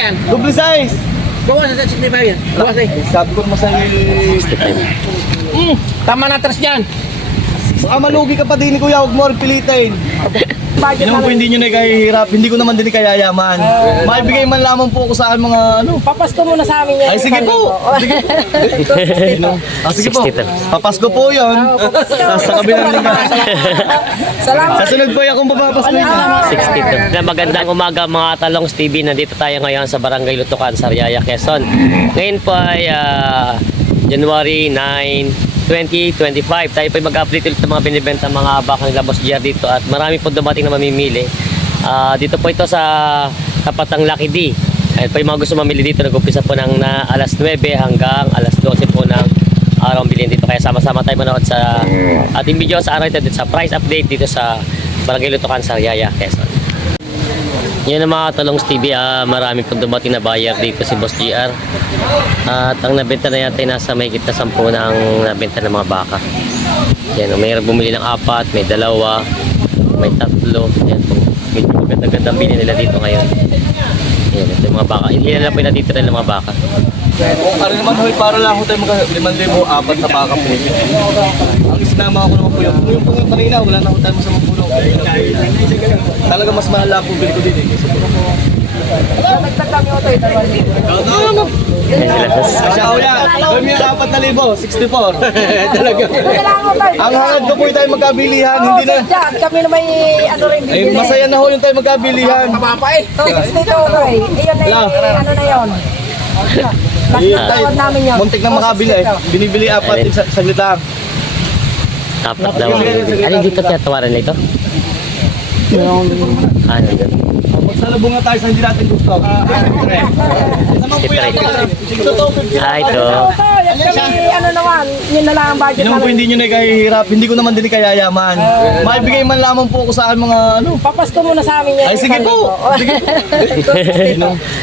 yan. Double size. Bawas sa 65 yan. Bawas eh. Sabi ko masaya. Tama na tres dyan. Baka malugi ka pa din ni Kuya, huwag mo rin pilitin. Budget Yun po hindi nyo na kahihirap, hindi ko naman din kayayaman. Maibigay man lamang po ako sa akin mga ano. Papasko muna sa amin yan. Ay sige po. Sige po. Papasko po yun. Sa kabilang lingga. Salamat. Sa sunod po akong papapasko yun. 62. Na magandang umaga mga Talongs TV. Nandito tayo ngayon sa Barangay Lutukan, Sariaya, Quezon. Ngayon po ay January 9, 2025. Tayo po ay mag-update ulit ng mga binibenta mga bakang labos GR dito at marami po dumating na mamimili. Dito po ito sa tapat ng Lucky D. Ayun po yung mga gusto mamili dito. Nag-umpisa po ng alas 9 hanggang alas 12 po ng araw bilhin dito. Kaya sama-sama tayo manood sa ating video sa araw ito dito sa price update dito sa Barangay Lutukan, Sariaya, Quezon. Yan ang mga Talongs TV, marami pong dumating na buyer dito si Boss GR. At ang nabenta na yata ay nasa may kita 10 na ang nabenta ng mga baka. Yan, mayroon bumili ng 4, may 2, may 3. Yan po, medyo maganda-ganda bili nila dito ngayon. Yan, ito yung mga baka. Hindi na lang pinatitira ng mga baka. Kung ano naman hoy, para lang ako tayo mag 5,000, 4 na baka po. Ang isnama ako naman po yung pong kanina, wala na ako tayo sa mga puno. Talaga mas mahal lang po bili ko din eh. Nagtagdami ko ito. Yan sila. Kasi ako yan, gawin mo yung 4,000, 64. Talaga. Kailangan ko tayo. Ang hangad ko po yung tayo magkabilihan, hindi na. Diyan, kami na may ano rin Ay, bibili. masaya na ho yung tayo magkabilihan. Mababa eh. So, 62 ko eh. Iyon na ano na yun. Last tawad namin yun. Muntik na makabili eh. Binibili 4 sa saglit lang. Tapat daw. Ano dito tiyatawaran na ito? Ano dito? Magsalubong na tayo sa hindi natin gusto. Naman po yan. Ito. Kami ano naman, yun na lang ang budget Yun po namin. hindi nyo na kahihirap, hindi ko naman din kayayaman. Maibigay man lamang po ako sa akin mga ano. Papasko muna sa amin yan. Ay sige po.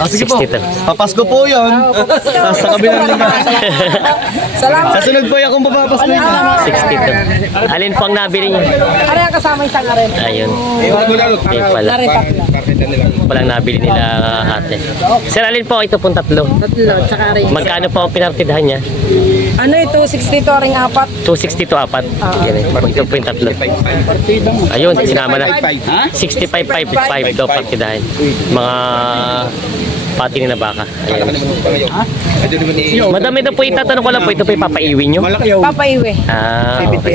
Sige po. 62. Papasko po yun. Sa kabilang lingga. Salamat. Sa sunod po akong papapasko yun. 62. Alin po ang nabili niyo? Ano yung kasama yung sanga rin? Ayun. Ayun pala. Lari tatlo. Walang nabili nila ate. Sir, alin po ito pong 3? Tatlo, tsaka rin. Magkano po ang pinartidahan niya? Ano ito, 62 ring 4. 260 to 4. Ito po yung 3. Ayun, sinama na. 65.55 daw partidahan. Mga pati na baka. Ayun. Madami na po itatanong ko lang po, ito po ipapaiwi nyo? Papaiwi. Okay.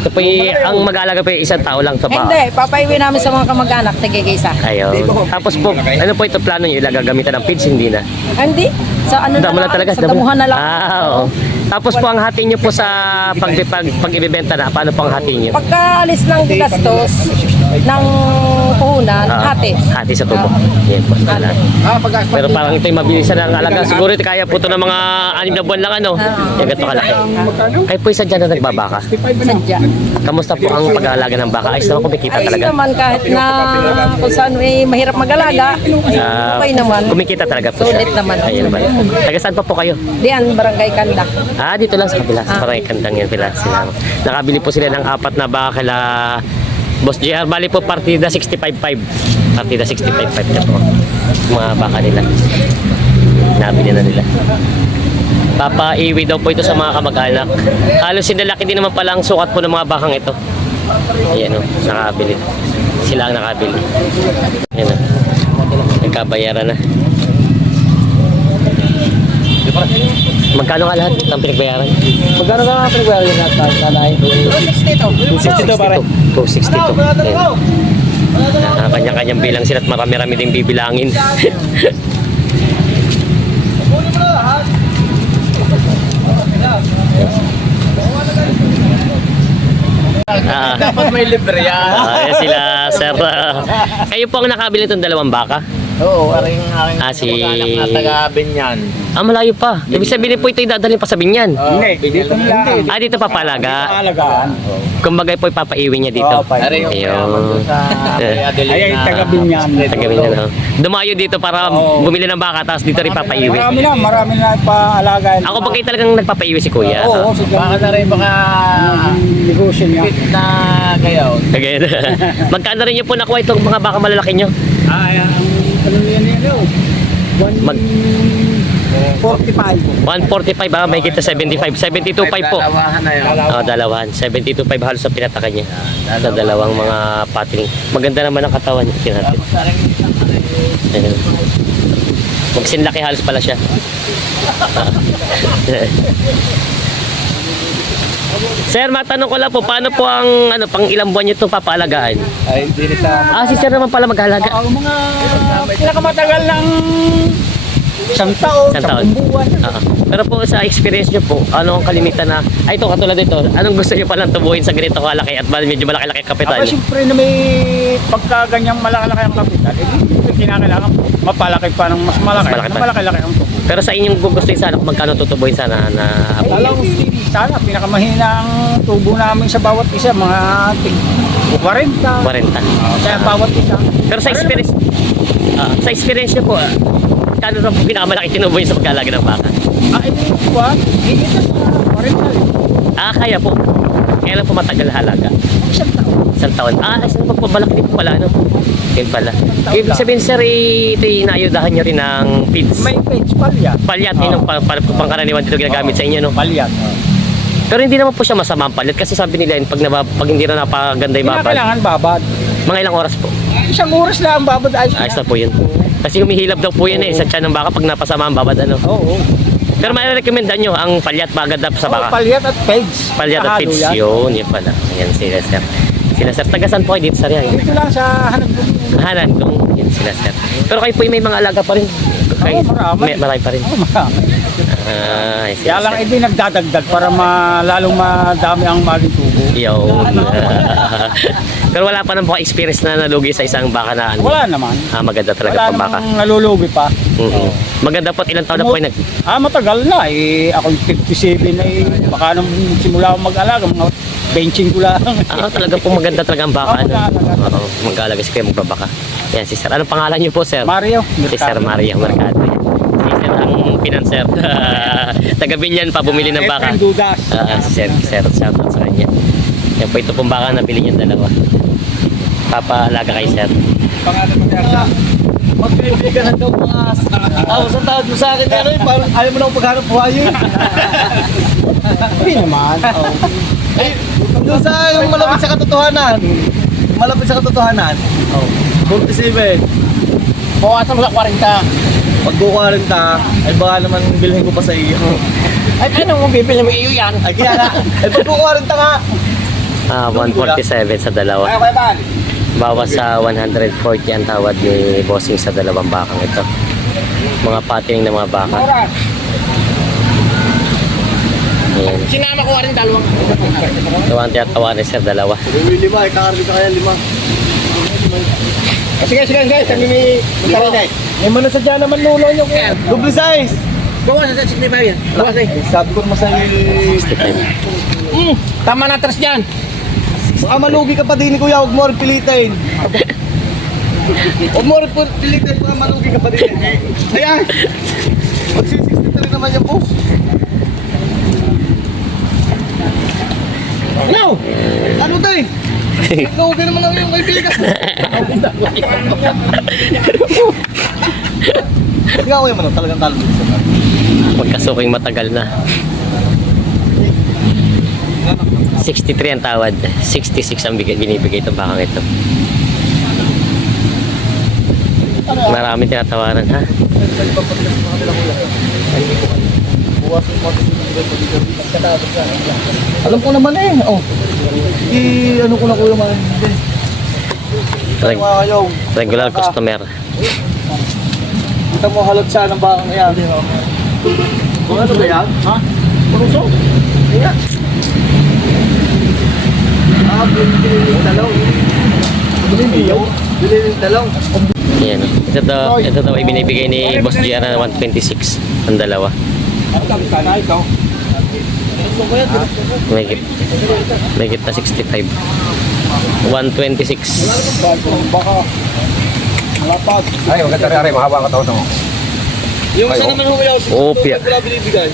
Ito po ang mag-aalaga po yung isang tao lang sa baka. Hindi, papaiwi namin sa mga kamag-anak, tigigisa. Ayun. Tapos po, ano po ito plano nyo? Gagamitan ng feeds? Hindi na. Hindi, sa ano na Damo na lang, talaga. sa damuhan na lang. Oo. Tapos po ang hati nyo po sa pag-ibibenta na, paano po ang hati nyo? Pagkaalis ng ginastos ng puhunan, hati. Hati sa tubo. Yan po. Pero parang ito yung mabilisan ng alaga. Siguro ito kaya po ito ng mga 6 na buwan lang ano. Yung ganito kalaki. Ay po isa dyan na nagbabaka. Sadya. Kamusta po ang pag-aalaga ng baka? Ayos naman kumikita Ayos talaga. naman kahit na kung saan may mahirap mag-alaga, okay naman. Kumikita talaga po siya. Sulit naman. Ayun ba. Taga saan pa po kayo? Diyan, Barangay Kanda. Dito lang sa kabila. Parang ikandang yan pila sila. Nakabili po sila ng 4 na baka kala Boss JR. Bali po partida 65.5. Partida 65.5 na po. Mga baka nila. Nabili na nila. Papaiwi daw po ito sa mga kamag-anak. Halos sinalaki din naman pala ang sukat po ng mga bakang ito. Ayan o, nakabili. Sila ang nakabili. Ayan o. Nagkabayaran na. Magkano nga lahat ang pinagbayaran? Magkano ka nga pinagbayaran yung natin? 62. 62 pare. 262. Ayan. Kanya-kanyang bilang sila at marami-rami ding bibilangin. Dapat may libre yan. Ayan sila, sir. Kayo po ang nakabili itong 2 baka? Oo, aring aking Si... na taga-Binyan. malayo pa. Ibig sabihin po ito idadalhin pa sa Binyan. Hindi, dito lang. Dito papalaga. Alagaan. Kumbaga po ipapaiwi niya dito. Aring Ayun. Adelina. Ay, taga-Binyan. Taga Binyan, no? Dumayo dito para bumili ng baka tapos dito rin papaiwi. Marami na paalagaan. Ako ba kayo talagang nagpapaiwi si Kuya? Oo, Baka na rin baka negosyo niya. fit na kayo. Again. Magkano rin niyo po nakuha itong mga baka malalaki niyo? Ay, ano yan yan oh. Mag 45. 145 may kita 75. 72.5 po. Dalawahan na yun. Dalawahan. 72.5 halos sa pinatakan niya. Sa dalawang mga patining. Maganda naman ang katawan niya. Tingnan natin. Ayan. Magsinlaki halos pala siya. Sir, matanong ko lang po, paano po ang pang ilang buwan niyo itong papaalagaan? Ay, hindi nila. Si sir naman pala mag-alaga. Ang mga pinakamatagal ng isang taon, Isang taon. buwan. Pero po sa experience niyo po, ano ang kalimitan na, ito katulad ito, anong gusto niyo palang tubuhin sa ganito kalaki at medyo malaki-laki kapital? Ako siyempre na may pagkaganyang malaki-laki ang kapital, kinakailangan mapalaki pa ng mas malaki. Mas malaki pa. Malaki-laki ang tubo. Pero sa inyong gugustuhin sana kung magkano tutubuhin sana na Alam sana, pinakamahina ang tubo namin sa bawat isa, mga 40. 40. Kaya bawat isa. Pero sa experience niyo po, kano na po pinakamalaki tinubuhin sa pag-alaga ng baka? Ito po, higit na sa 40. Kaya po. Kaya lang po matagal halaga. Isang taon. Isang taon. Isang pagpabalaki din po pala, no? Yun pala. Ibig sabihin, sir, ito inaayudahan nyo rin ng feeds. May page, palyat. Palyat, yun ang pangkaraniwan dito ginagamit sa inyo, no? Palyat. Pero hindi naman po siya masama ang palyat kasi sabi nila yun, pag hindi na napakaganda yung babad, Kinakailangan babad. mga ilang oras po. Isang oras lang ang babad. Ayos na po yun. Kasi humihilab daw po yun sa tiyan ng baka pag napasama ang babad, ano? Oo. Pero may-recommenda nyo ang palyat bagad sa baka. Palyat at page. Palyat at Kahalo feeds, yan. yun pala. Ayan sila, sir. Sila, sir. Tagasan po kayo dito, sir. Yan. Dito lang sa hanap ko. Hanan kung yan sila, sir. Pero kayo po may mga alaga pa rin. Kayo, marami. Marami pa rin. Marami. Yes, Kaya lang hindi nagdadagdag para lalong madami ang maging tubo. Yun. Pero wala pa nang po experience na nalugi sa isang baka na ano. Wala naman. Maganda talaga Wala po baka. namang nalulugi pa. Maganda po. Ilang taon na po yung Matagal na eh. Ako 57 na eh. Baka nung simula akong mag-alaga, mga benching ko lang. talaga po maganda talaga ang baka. Mag-aalaga. Mag-aalaga si Kuya magbabaka. Yan, si Sir. Anong pangalan niyo po, Sir? Mario. Si Sir Mario Mercado. Si Sir ang pinanser. Taga-Bilyan pa bumili ng baka. Efren Dudas. Si Sir, shoutout sa kanya. Yan po, ito pong baka nabili niya dalawa. Papaalaga kay Sir. Pangalan mo niya. Magkaibigan daw mga sa tawad mo sa akin eh, parang ayaw mo na akong paghanap buhay eh. Hindi naman. Doon sa yung malapit sa katotohanan. Malapit sa katotohanan. 47. Bawasan mo sa 40. Pag 40, ay baka naman bilhin ko pa sa iyo. Ay, paano mo bibili mo iyo yan? Ay kaya nga, ay pag 40 nga. 147 sa dalawa. Kuya Bal. Bawas sa 140 ang tawad ni Bossing sa dalawang bakang ito. Mga patining ng mga baka. Oras. Ayan. Sinama ko rin dalawang. Ito ang tiyatawa ni Sir, dalawa. Lima, ikarli ka kaya 5. Sige, guys. Kami may karinay. May manasadya naman nulo nyo kaya. Double size. Bawas sa 65 yan. Bawas eh. Sabi ko naman sa'yo, 65. Tama na atras dyan. baka malugi ka pa din kuya, huwag mo rin pilitin. Huwag mo rin pilitin, baka malugi ka pa din. Ayan. Mag-63 naman yung boss. No! Ano tayo? Naglugi naman lang yung kaibigan. Hindi nga kuya man, talagang talo. Magkasuking matagal na. 63 ang tawad. 66 ang binibigay itong bakang ito. Maraming tinatawaran, ha? Alam ko naman eh. Oh. Ano ko na kuya man. Regular customer. Kita mo halag siya ng bakang yan. Kung ano ba yan? Ha? Puruso? Kaya. Bilhin yung dalaw. Bilhin yung dalaw. Yan. Ito daw ay binibigay ni Boss GR na 126 ang dalawa. May git na 65. 126. Baka malapad. Ay, huwag ka rin, mahaba ang katawan mo. Yung isa naman humayaw, Opya. wala binibigay.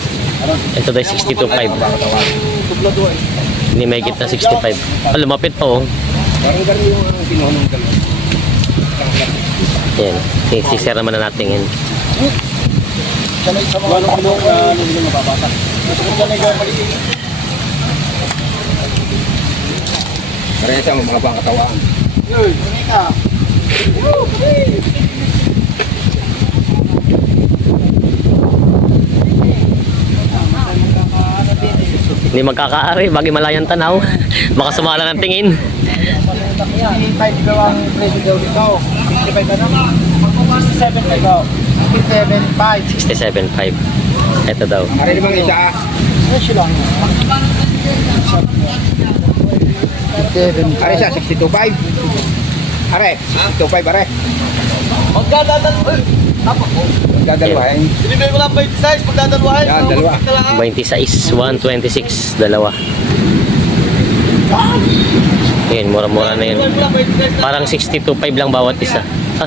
Ito daw 62.5. Hindi may git na 65. Lumapit pa oh. Parang gano'n yung pinuhunong ka. Yan. Si sir naman na natin yan. Sanay sa mga ano hindi mababasa. Gusto ko sanay gawin maliit. Parehas ang mahaba ang katawan. Yun, sanay ka. Hindi magkakaari, bagi malayang tanaw. Baka sumala ng tingin. 55 daw ang presyo daw dito. 55 ano? 67 daw. 67.5. 67.5. Ito daw. Are limang isa. Presyo lang. Are isa, 62.5. Are, 62.5 are. Magdadalwahin. Dadalwahin. Binibigay ko lang 20 size, magdadalwahin. Yan, dalawa. 26, 126, dalawa. Ayan, mura-mura na yun. Parang 62.5 lang bawat isa. Ah,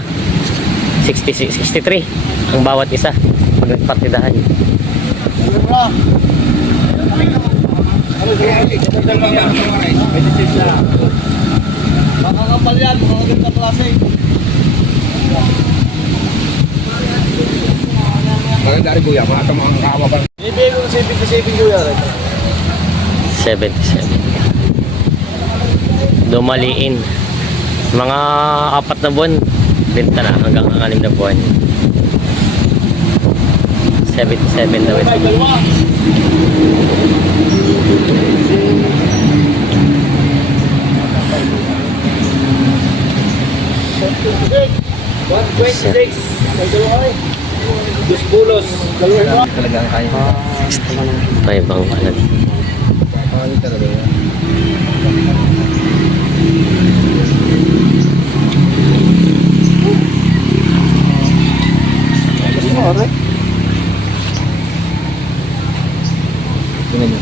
66, 63 ang bawat isa. Pag nagpartidahan. Makakapal yan, mga ganda klase. Maganda rin kuya, mga tamang kawa pa. Binibigay ko ng 77 ko yan. 77. Dumaliin. Mga 4 na buwan. Benta na hanggang 6 na buwan. 77 daw ito. Dos bulos. Talaga ang kaya. May bang kanan. Ano talaga yan? Tingnan nyo.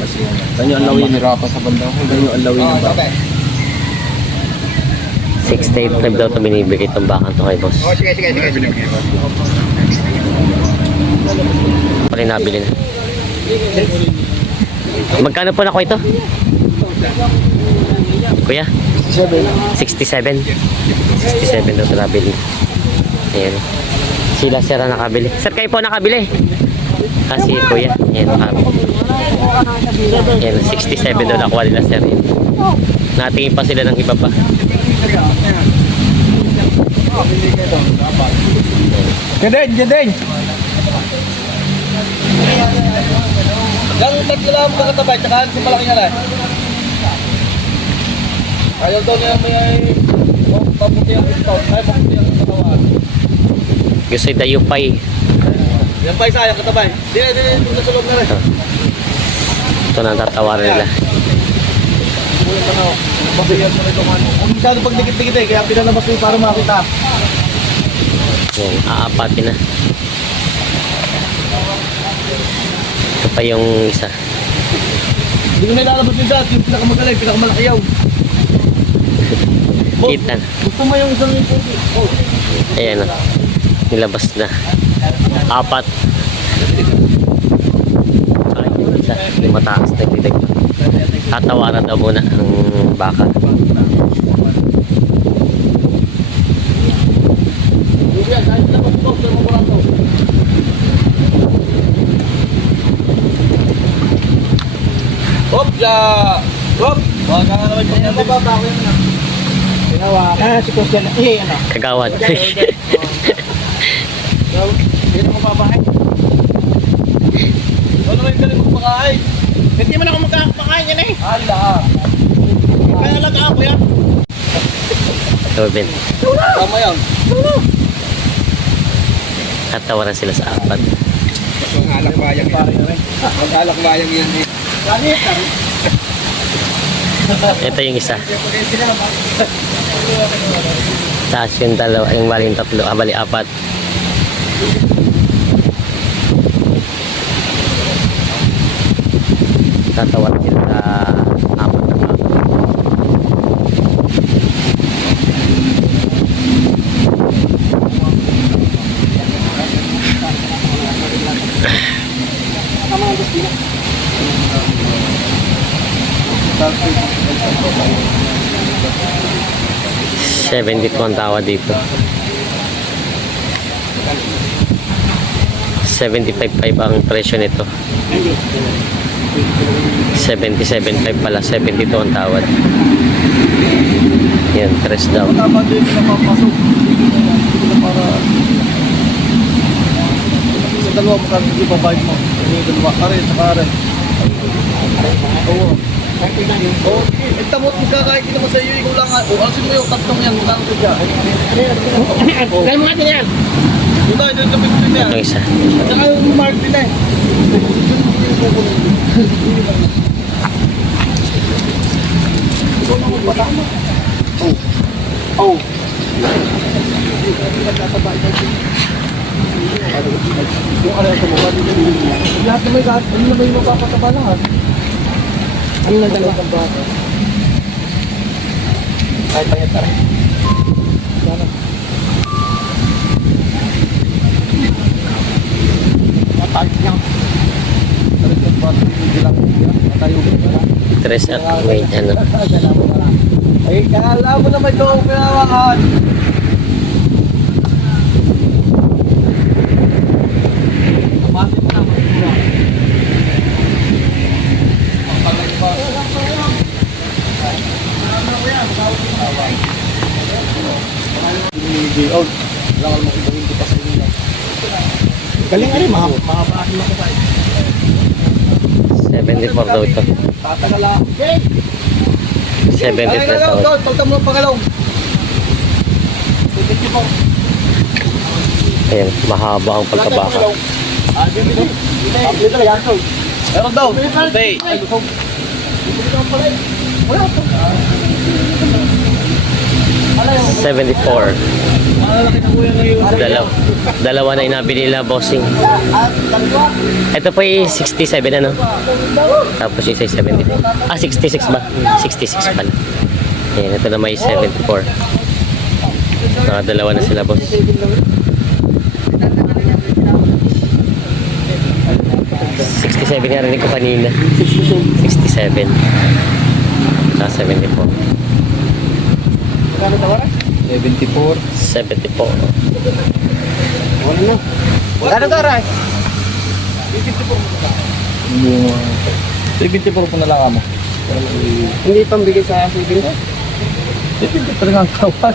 Mas yan. Ganyo ang lawin. Mahirapan sa bandang ko. Ganyo ang lawin ng baka. 6.85 daw ito binibigay itong bakan to kay boss. Oh, sige. Pa rin nabili na. Magkano po na ko ito? Kuya? 67. 67 daw ito nabili. Ayan. Sila sir ang nakabili. Sir, kayo po nakabili? Ah, si Kuya. Ayan, nakabili. Ayan, 67 daw nakuha nila sir. Natingin pa sila ng iba pa. Gadeng. Yung tatlo lang magkatabay, tsaka si malaki nga lang. Ayaw daw niya may paputi ang discount. Ay, paputi ang katawan. Gusto yung dayupay. Yan pa isa, yung katabay. Di, nasa loob na rin. Ito na ang tatawaran nila. Kulang ka na. Pabiyan mo na itong ano. Kung masyado pagdikit-dikit eh, kaya pinalabas ko yung para makita. Yan, aapatin na. Ito pa yung isa. Hindi ko na ilalabas yung dati, yung pinakamagaling, pinakamalaki yaw. Kita na. Gusto mo yung isang puti? Oh. Ayan na. Nilabas na. 4. Ay, yung isa. Yung mataas na titig. Tatawaran daw muna ang baka. Yan, kahit na mag-stop, pero makurang to. Hop, ya! Hop! Wag ka nga naman yung mga bababa ko yun na. Ginawa. Si Christian. Ano? Kagawad. Hindi na mababahay. Ano naman yung galing magpakain? Hindi man ako magkakapakain yan eh. Hala! Kaya lang ako yan. Robin. Tama yan. Tatawaran sila sa 4. Mag-alak bayang yan. Mag-alak bayang yan. Ito yung isa. Taas yung dalawa. Yung bali yung 3. Bali 4. Tatawaran sila sa 4 na baka. $72 ang tawa dito. 75.5 ang presyo nito. 77.5 pala, 72 ang tawad. Yan, 3 daw. Tama din na papasok. Para sa dalawa mo kami hindi pa bike mo. Yung dalawa ka rin, saka rin. Oo. Oo. Tamot magkakait ka naman sa iyo, ikaw lang. O, alasin mo yung tatlong yan, magkano ko dyan. Kaya mga din yan. Yun na, yun na din yan. Ang isa. At saka yung mark din eh. Oh. Yung ano sa mukha dito. Lahat na may lahat, ano na may magpapataba lahat. Ano na dalawa ng bata? Kahit payat ka rin. Matayos niya. Talit yung bata, hindi lang niya. Matayo ba? 3 at wait, ano. Ay, kala mo na may doong pinawakan. Kamasin mo na, magpura. Langal mo kita hindi pa sa inyo. Galing rin, mahaba-mahaba mo ko 74 daw ito. Tatagal lang. 73 tawad. Pagtamo ng pangalong. Ayan, mahaba ang pagkabaka. Meron daw. Pay. 74. Dalawa na inabili nila, bossing. Ito po ay 67, ano? Tapos isa ay 74. 66 ba? 66 pala. Ayan, ito na may 74. Nakadalawa na sila, boss. 67 nga rin ko kanina. 67. Saka 74. 74. 74. Ano ka, Ray? 74 po na lang mo. Hindi pambigay sa saving ko. 70 talaga ang tawad.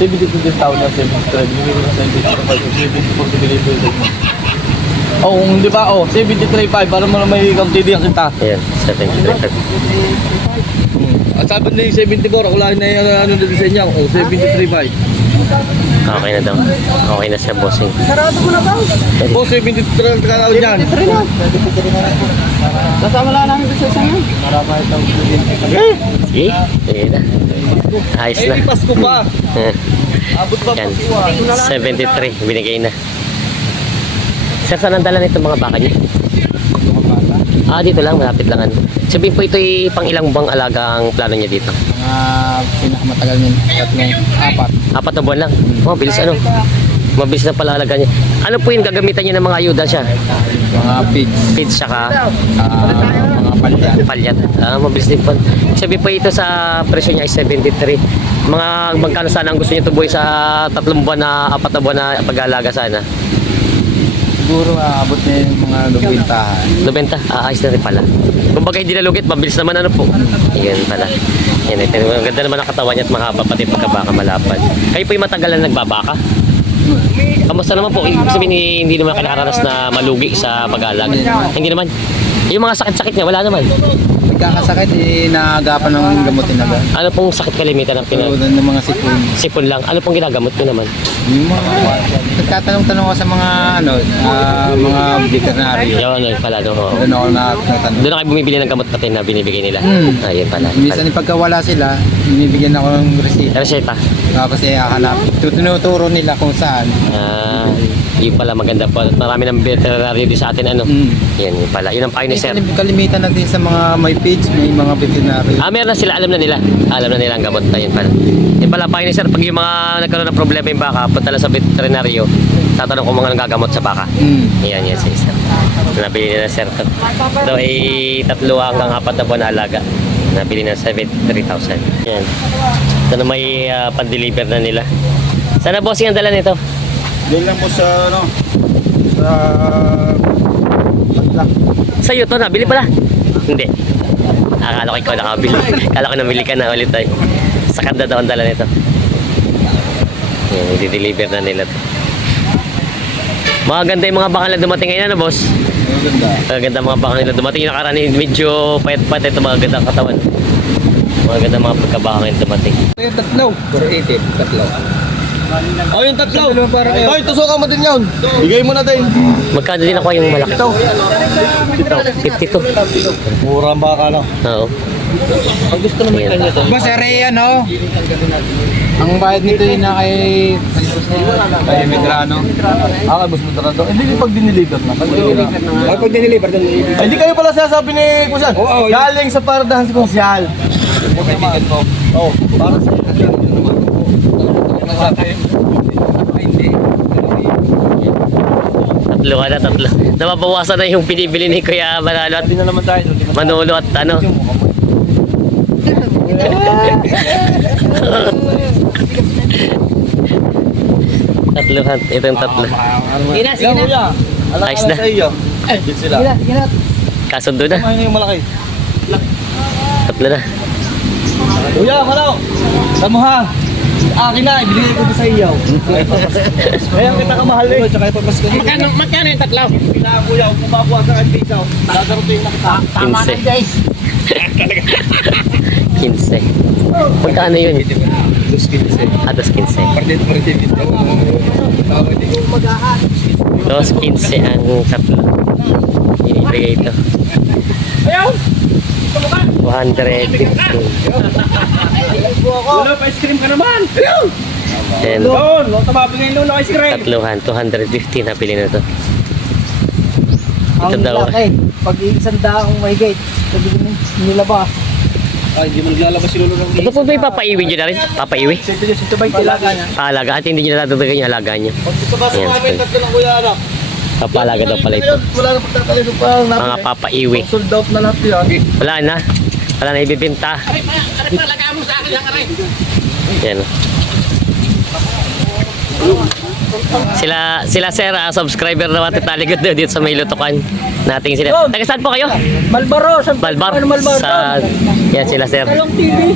72 din tawad na 73. Binigay ko na 74 binigay ko ito. Oh, di ba? Oh, 73.5 para mo na may kaunti ang kita. Ayan, 73. At sabi ni 74, ako lang na yung ano din sa inyo. Oh, 73.5. Okay na daw. Okay na siya, bossing. Sarado mo na ba? Oh, 73 ka na dyan. Kasama lang namin sa isang yan. Sige, sige na. Ayos Eh, na. di Pasko pa. Abot pa Yan, Pasko. 73, binigay na. Sir, saan ang dala nito mga baka niyo? Dito lang, malapit lang. Sabihin po ito ay pang ilang buwang alaga ang plano niya dito? Mga pinakamatagal niya. 4. 4 na buwan lang. Oh, bilis ano. Mabilis na pala alaga niya. Ano po yung gagamitan niya ng mga ayuda siya? Mga pigs. Feeds saka Mga palya. palyat. Mabilis din po. Sabi po ito sa presyo niya ay 73. Mga magkano sana ang gusto niya tubuhin sa 3 buwan na 4 na buwan na pag-aalaga sana? Siguro abot na yung mga lubintahan. 90? Ayos na rin pala. Kung bagay hindi nalugit, mabilis naman ano po. Yan pala. Yan, ito. Ang ganda naman ang katawan niya at mahaba pati pagkabaka malapad. Kayo po yung matagal na nagbabaka? Kamusta naman po? Ibig sabihin hindi naman nakaranas na malugi sa pag-aalaga. Hindi naman. Yung mga sakit-sakit niya, wala naman. Nagkakasakit, naagapan ng gamutin agad. Ano pong sakit kalimitan ng Tulad ng mga sipon. sipon lang? Ano pong ginagamot ko naman? Yung mga nagtatanong-tanong ko sa mga mga veterinary. Yun, ano pala. No? Doon ako nagtatanong. Doon na kayo bumibili ng gamot pati na binibigay nila. Ayun pala. Minsan pagkawala sila, binibigyan ako ng resita. Reseta. Tapos hahanap. Tinuturo nila kung saan. Yun pala maganda po. At marami ng veterinary din sa atin. Ano? Yan yun pala. Yun ang payo ni sir. Kalimitan natin sa mga may pigs, may mga veterinary. Meron na sila. Alam na nila. Alam na nila ang gamot. Ayun pala. Yun pala payo ni sir. Pag yung mga nagkaroon ng problema yung baka, punta lang sa veterinaryo. Tatanong kung mga nagagamot sa baka. Yan si sir. Nabili nila sir. Ito ay 3 hanggang 4 na buwan na alaga. Nabili na 73,000. Yan. Ito na may pan-deliver na nila. Saan na bossing ang dala nito? Doon lang po sa, ano, sa... Sa'yo to, nabili pala? Hindi. Akala ko ikaw nakabili. Akala ko namili ka na ulit tayo. Sa kanda daw ang dala nito. Yan, i-deliver na nila to. Maganda yung mga bakal na dumating ngayon, ano boss? Maganda. Maganda mga bakal nila dumating. Yung nakaraan medyo payat-payat ito, mga gandang katawan. Mga ganda mga pagkabakal na dumating. Yung tatlo. 480. Tatlo. Oh, yung tatlo. Ay, tusukan mo din yun. Bigay mo na din. Magkano din ako yung malaki? 52. Mura ang baka na. Oo. Ang gusto naman Ayan. kanya to. Boss, ano? Ang bayad nito yun na kay Medrano. Ah, kay Boss Medrano. Hindi pag diniliver na. Ay, pag diniliver, Ay, hindi kayo pala sinasabi ni Kusyal. Oo, Galing sa paradahan si Kusyal. Oo, para sa Tatlo ka na, tatlo. Nababawasan na yung pinibili ni Kuya Manalo at Hindi na naman tayo. Manolo at ano. Tatluhan. Ito yung tatlo. Sige na. Ayos na. Sa iyo. Dito sila. Kasundo na. Kumain na yung malaki. Tatlo na. Kuya, malo. Tamo ha. Akin na, ibigay ko sa iyo. Kaya kita kamahal eh. Tsaka ipapas ko. Magkano yung tatlo? Pila kuya, kung makuha ka ang pisaw. Dadarutin na kita. 15. Magkano yun? 215. Ah, 2.15. Pardit mo rin dito. Tawag din. 2.15 ang tatlo. Inibigay ito. 215. Lolo, pa-ice cream ka naman! And Doon! Huwag tababigay Lolo ice cream! tatluhan, 250 na pili na to. Ito Ang daw. laki. Pag isang daang may gate, sabi ko nilabas. Ay, hindi mo naglalabas si Lolo ng Ito po ba yung papaiwi nyo na rin? Papaiwi? Ito ba yung tilaga niya? Alaga. At hindi nyo natatagan yung alaga nyo. Gusto ba Ayan, sumama yung tatlo ng kuya anak? Papalaga daw pala ito. Wala na pagtatalino pa. Mga papaiwi. Sold out na lahat yan. Wala na. Wala na ibibenta. Yan. Sila sir, subscriber naman tataligod na dito sa may lutukan nating sila. Taga saan po kayo? Malbaro! Balbar. Malbaro! Sa, yan sila sir. Talong TV!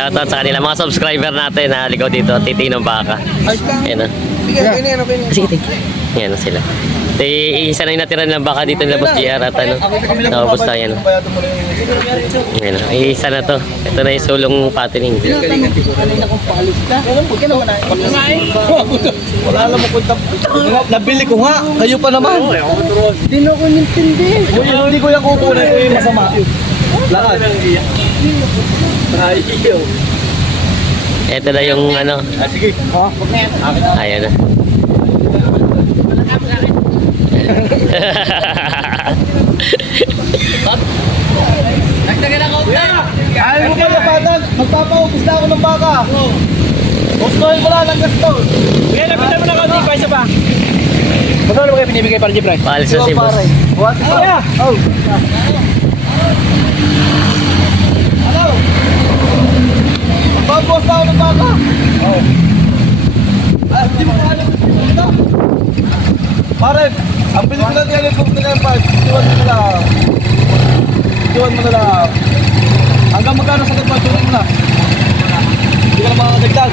Shoutout sa kanila. Mga subscriber natin na ligaw dito. Titinong baka. Yan o. Sige, thank you. Yan na sila. Isa na yung natira ng baka dito nila Boss GR at ano. Nakabos na yan. Yan o. Isa na to. Ito na yung sulong patining. Wala na mapunta. Nabili ko nga. Kayo pa naman. Hindi na ako nintindi. Hindi ko yung kukunin ko yung masama. Lahat. Ito na yung ano. Sige. Ayan na. Ayaw mo pala patan. Magpapaupis na ako ng baka. Gustohin mo lang ng gasto. Kaya napitan mo na kaunti, pa isa pa. Magkano ba kayo binibigay para Jeffrey? Paalis na si boss. What? Kaya! Oh. Hello. Magpapaupis na ako ng baka. Oh. Hindi mo kaya ito. Pare, ang bilis ko lang yan yung kung na yung part. Iwan mo na lang. Iwan mo na lang. Hanggang magkano sa gagawin mo na? Hindi ka na makakadagdag.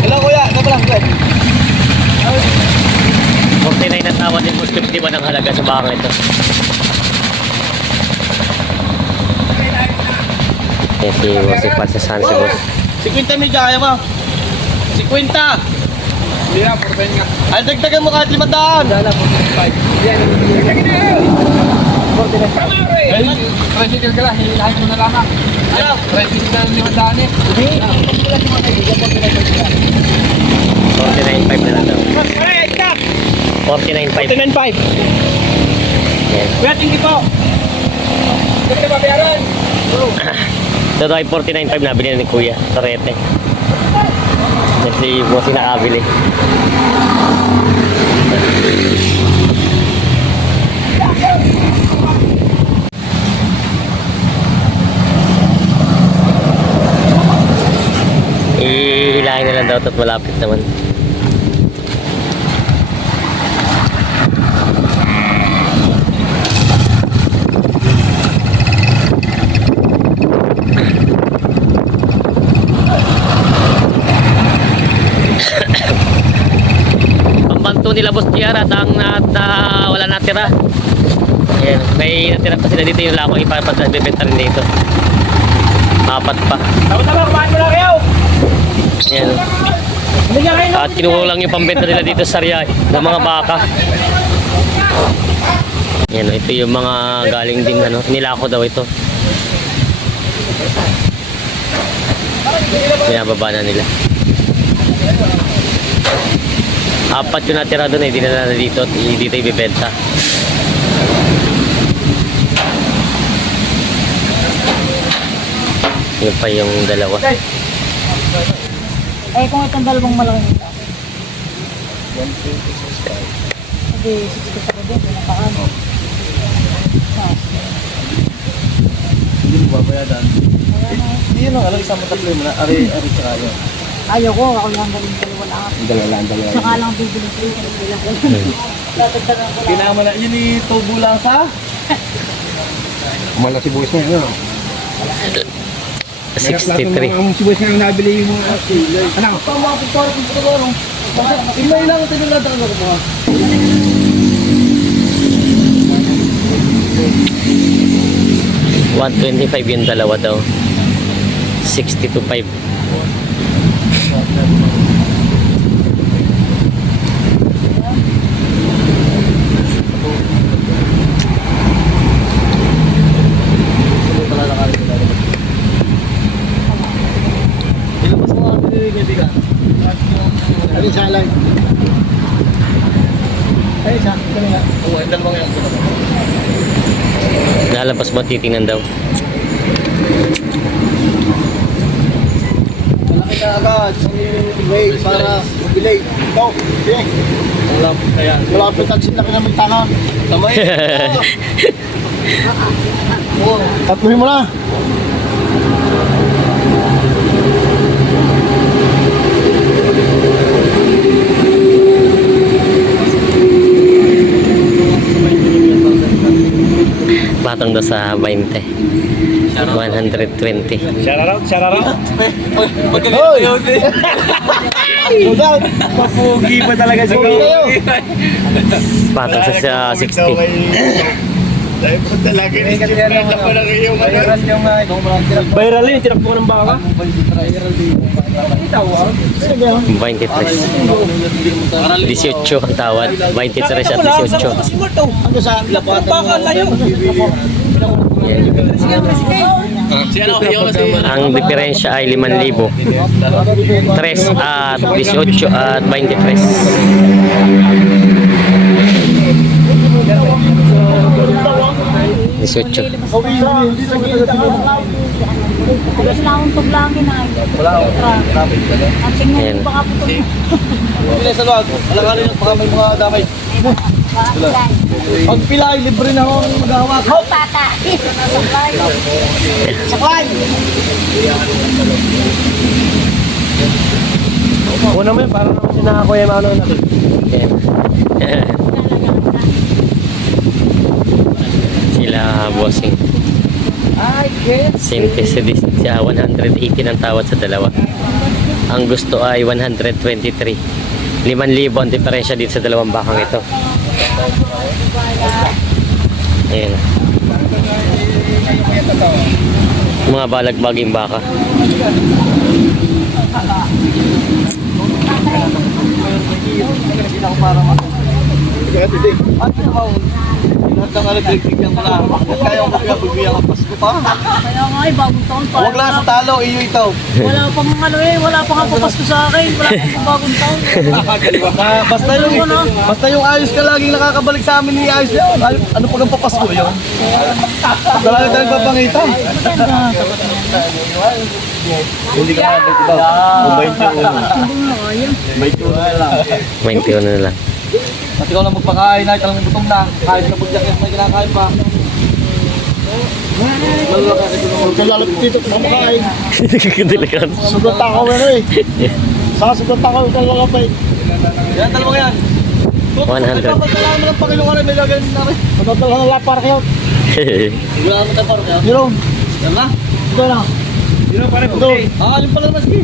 Hello kuya, ito pa lang. 49 na tawad din Boss 51 ang halaga sa baka ito. Yan si Boss Ipal sa San si Boss. 50 medya, kaya mo? 50! Hindi na, 4 nga. Ay, dagdagan mo kahit 500! Wala po, 5. Tricycle ka lang, hinilahin mo na lang ha. Ano? Tricycle ka lang 500 eh. 49.5 na lang daw. Ay, stop! 49.5. 49.5. Yan. Kuya, tingin po. Gusto ba bayaran? Ito ay 49.5 nabili na ni Kuya. Torete. Yan si Boss yung nakabili. Ihilahin na lang daw at malapit naman. luto nila Boss JR at ang wala natira. Ayan, may natira pa sila dito yung lako ipapabenta rin dito. Apat pa. Tama, kumain mo na kayo. Ayan. Bigyan kayo. At kinukulang yung pambenta nila dito sa Sarya ng mga baka. Ayan, ito yung mga galing ding nilako daw ito. Binababa na nila. Apat yung natira doon eh, dinala na dito at dito ibibenta. Yun pa yung dalawa. Eh, kung itong dalawang malaki nito. Hindi, 60 pa rin. Pinapakano. Hindi mo babayadan. Hindi yun ang isang matatlo mo na. Ari tsaka yun. Ayaw ko, ako lang galing dalawa lang. Dalawa. Saka lang bibili ko yung kailangan. Tatagdagan ko lang. Kailangan na, yun itubo lang sa? Mahal na si Boys niya. 63. Ang si Boys niya ang nabili yung mga ano? Tama ako para kung ito lang. Imay lang ito nila talaga ko ba? $125 yung dalawa daw. 62.5. Ilabas mo nga kaibigan. Alin sa alay? Ay, isa. Ito nga. Oo, yung dalawang yan. Lalabas mo, titingnan daw. Malaki na agad. Wait, para mabili. Ito. Okay. Wala kaya. Wala pa tatsin laki ng tangan. Tamay. Tatluhin mo na. Patong daw sa 20. 120. Shout out. Magaling tayo si. Sold out. Papugi pa talaga si Sold kayo. Patong sa 60. Viral yun, tinakbo ko ng baka. 23. 18 ang tawad. 23 at 18. Ano sa lapatan Baka layo. Ang diferensya ay 5,000. 3 at 18 at 23. 18. Wala akong tublangin na. Wala ako. Traffic ka lang. Ang tingnan Ayan. ko baka po ito. Hindi sa luwag. Alanganin yung baka may mga damay. Pag pilay, libre na akong maghahawak. Ho, pata! Saklay! Saklay! Una mo yun, parang naman sinakakuya yung ano natin. Sila bossing. Synthesis siya 180 ng tawad sa dalawa. Ang gusto ay 123. 5,000 ang diferensya dito sa dalawang bakang ito. Ayan. Mga balagbaging baka. Lahat ng electric bigyan ko na. Kaya ko bigyan ka Pasko pa. Kaya nga eh, bagong taon pa. Huwag lang sa talo, iyo ito. Wala pang ano eh, wala pang papasko sa akin. Wala pang bagong taon. Basta yung ayos ka laging nakakabalik sa amin ni ayos yun. Ano pag ang papasko yun? Talaga tayo papangita. Hindi ka mabait ito. Mabait yun. Mabait yun na lang. 21 na lang. At ikaw lang magpakain na, talagang gutom na. Kahit na pagjakit may kinakain pa. Huwag ka lalapit dito kumakain. Dilikan. Sugat ako eh. Saka sugat ako huwag ka lalapit. Yan, dalawa yan. 100. Pagkakasalaman mo ng Panginoon rin, may gagawin na rin. Matadala ng lapar kayo. Sigurado mo tayo paro kaya? Jerome, Yan na. ito na. Yun ang parang puti. Alin pala naman sige.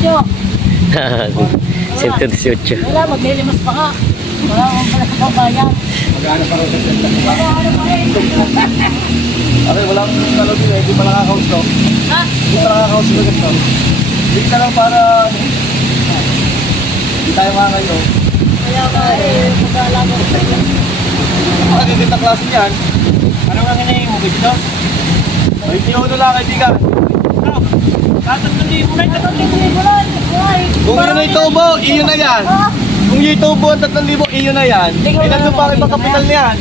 Yo, 118. Wala, maglilimas pa ka. Wala akong pala sa babayan. Okay, wala akong talo din eh. Hindi pa nakakaus to. Ha? Hindi pa nakakaus sa bagas to. Hindi ka lang para... Hindi tayo mga ngayon. Kaya ka mag-aalaga ko sa inyo. Ang gaganda klase niyan. Ano nga kinahin mo, dito? Ay, hindi ako lang kaibigan. Tatatuli mo na, Kung yun ay tubo, iyon na yan. Kung yung tubo ang 3,000, iyon na yan. Ilan doon pa ibang kapital na yan.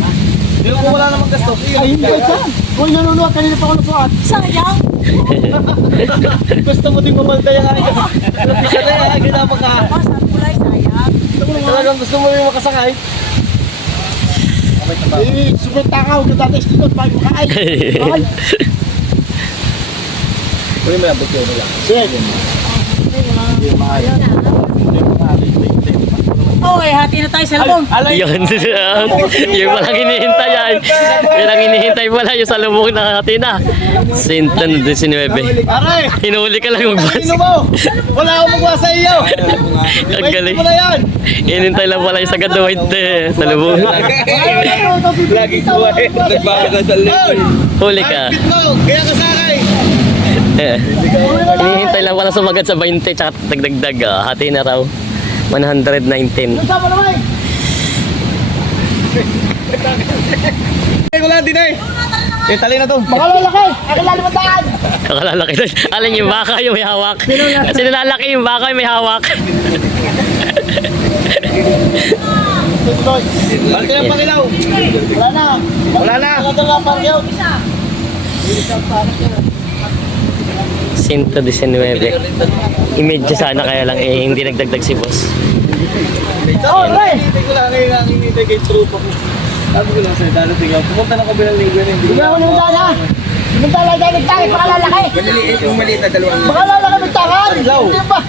Hindi ko wala namang gastos. Ay, hindi ka. Kung nanunuwag, kanina pa ako nasuat. Sayang. Gusto mo din mamalda yung ay. Isa na yan, ginama ka. Boss, ang kulay sayang. Talagang gusto mo yung makasakay. Eh, super takaw. Natatas dito. Bago makaay. Ay, Kunin mo yan, bukyo mo lang. sige. Okay, hati na tayo sa labong. Yun. Yung palang hinihintay yan. Yung ang hinihintay pala yung salubong na Athena. Sinta na 19. Aray! Hinuli ka lang magbas. Sino mo? Wala akong magawa sa iyo. Ang galing. Mo na yan. Hinintay lang pala yung sagad na white salubong. Lagi ko eh. Nagbago sa left. Huli ka. Bit mo, kaya ka sakay. Hinihintay lang pala sumagat sa 20 tsaka dagdagdag. Hati na raw. 119. Sama naman. Ko lang din eh. Tali na to. Mga lalaki. Akin lalimutan. Nakalalaki doon. Alin yung baka yung may hawak. Kasi nilalaki yung baka yung may hawak. Balik na pakilaw. Wala na. Wala na. Wala na paryo. 119. Imedyo sana kaya lang hindi nagdagdag si boss. Oh, Ray. Hindi ko lang ngayon ang hinintay kay tropa ko. Sabi ko lang sa'yo, darating ako. Pumunta ng kabilang linggo na hindi ko Hindi ako limutan ha. Limutan lang dyan. Nagtangit. Baka lalaki. Yung maliit na dalawang. Baka lalaki magtangan. Ilaw. Hindi ba?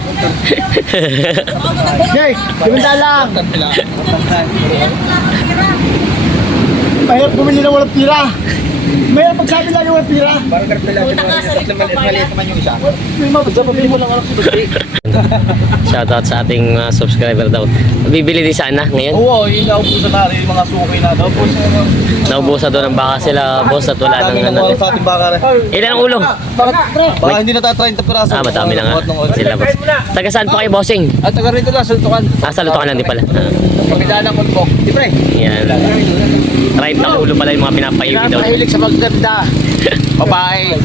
Okay. Limutan lang. Mahirap bumili ng walang pira. Mahirap pagsabi lang yung walang pira. Parang karpela. Maliit naman yung isa. May mabili mo lang walang pira. Shoutout sa ating subscriber daw. Bibili din sana ngayon. Oo, inaubusan na rin yung mga suki na. Naubusan doon ng baka sila boss at wala Dami nang ng ano. mga sa ating baka rin. Ilan ang ulo? Baka hindi na tayo 30 piraso. Madami na nga sila boss. Taga saan po kayo bossing? At taga rito lang, sultukan. Sa Lutukan lang din pala. Kapitana ng Pulpok. Di pre? Yan. 30 ulo pala yung mga pinapaiwi daw. Mahilig sa maganda. Babae.